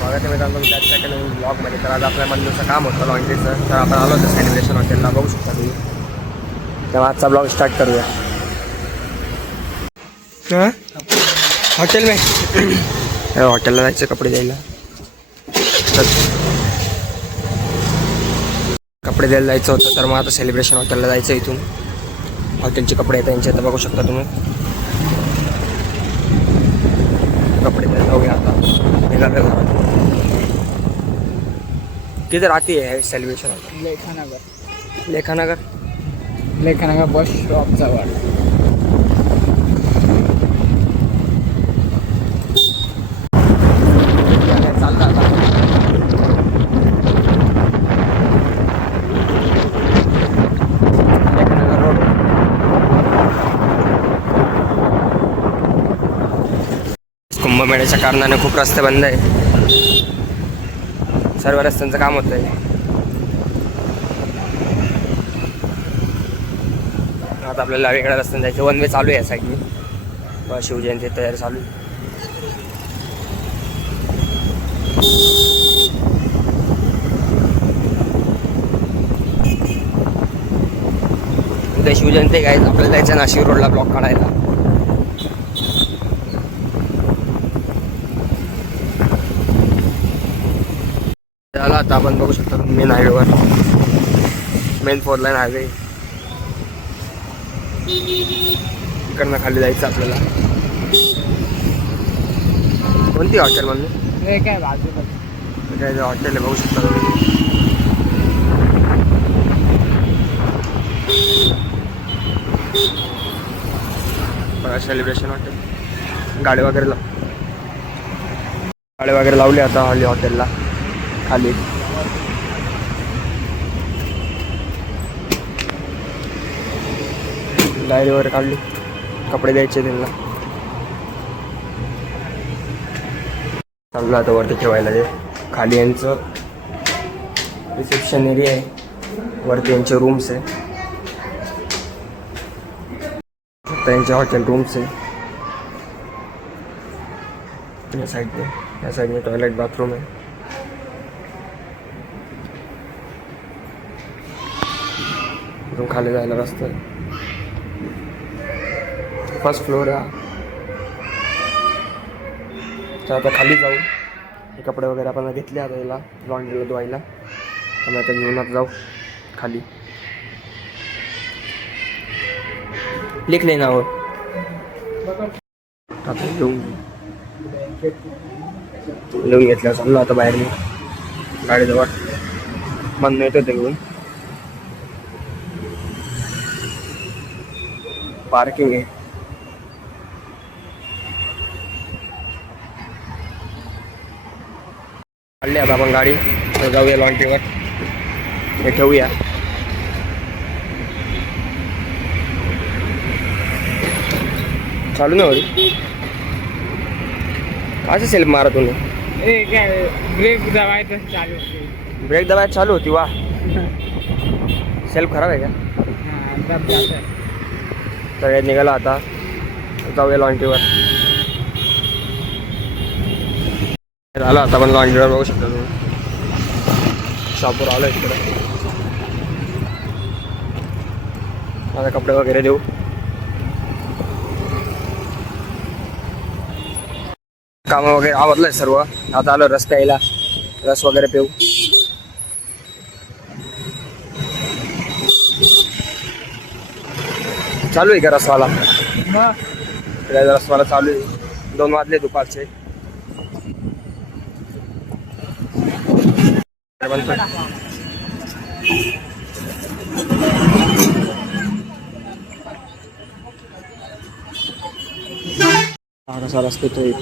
स्वागत आहे मित्रांनो तुमच्या नवीन ब्लॉगमध्ये. तर आज आपल्या मंदिरचं काम होतं लॉन्ड्रीचं, तर आपण आलो होतं सेलिब्रेशन हॉटेलला, बघू शकता तुम्ही. तेव्हा आजचा ब्लॉग स्टार्ट करूया. हॉटेल में हॉटेलला जायचं कपडे द्यायला, कपडे द्यायला जायचं होतं. तर मग आता सेलिब्रेशन हॉटेलला जायचं. इथून हॉटेलचे कपडे आहेत त्यांचे, तर बघू शकता तुम्ही. कपडे द्यायला जाऊया आता. निघाले किधर आती है celebration hotel? Lekhanagar bus stop जवळ. चालला आता लेखानगर रोड. कुंभमेळ्याच्या कारणाने खूप रस्ते बंद आहे. सर्व रस्त्यांचं काम होत आहे. आता आपल्याला वेगळ्या रस्त्याने जायचं. वन वे चालू आहे या साईडनी. शिवजयंती तयारी चालू आहे. उद्या शिवजयंती काय आपल्याला जायचं नाशिक रोडला ब्लॉक काढायला. झाला आता आपण बघू शकतो मेन हायवेवर, मेन 4 लाईन हायवे. इकडनं खाली जायचं आपल्याला. कोणती हॉटेल म्हणून काय बाजूला काय हॉटेल आहे, बघू शकता तुम्ही. Celebration hotel. गाडी वगैरे लावली आता हॉली हॉटेलला खाली. डायरी वगैरे काढली, कपडे द्यायचे त्यांना. चांगलं आता वरती ठेवायला ते. खाली यांचं रिसेप्शन एरिया आहे, वरती यांचे रूम्स आहे, त्यांचे हॉटेल रूम्स आहे. या साईडने टॉयलेट बाथरूम आहे. इथून खाली जायला रस्ता आहे. फर्स्ट फ्लोर आहे. तर आता खाली जाऊ. हे कपडे वगैरे आपण घेतले आता याला लॉन्ड्रीला धुवायला. तर आता घेऊन आता जाऊ खाली. लिखले नाव आता लिहून घेतलं. चाललो आता बाहेर मी गाडीजवळ. मन येतं ते घेऊन. पार्किंग आहे. काढली आता आपण गाडी. तर जाऊया लॉन्ड्रीवर, हे ठेवूया. चालू ना होईल काय सेल्फ मारा तुम्ही. ब्रेक दबायचं चालू होती. ब्रेक दबायला चालू होती. वा, सेल्फ खराब आहे का? तर निघाला आता. जाऊया लॉन्ड्रीवर. झालं आता आपण लॉन्ड्रीवर, बघू शकता तुम्ही. शॉपवर आलो इकडे. आता कपडे वगैरे देऊ. कामं वगैरे आवडलंय सर्व. आता आलो रस प्यायला, रस वगैरे पिऊ. चालू आहे का रसवाला? रसवाला चालू आहे. 2 वाजले दुपारचे. कसा रस पितोय.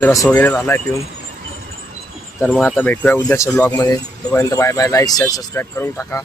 रस वगैरे झालाय पिऊन. तर मग आता भेटूया उद्याच्या ब्लॉगमध्ये. तोपर्यंत bye bye. Like share subscribe करून टाका.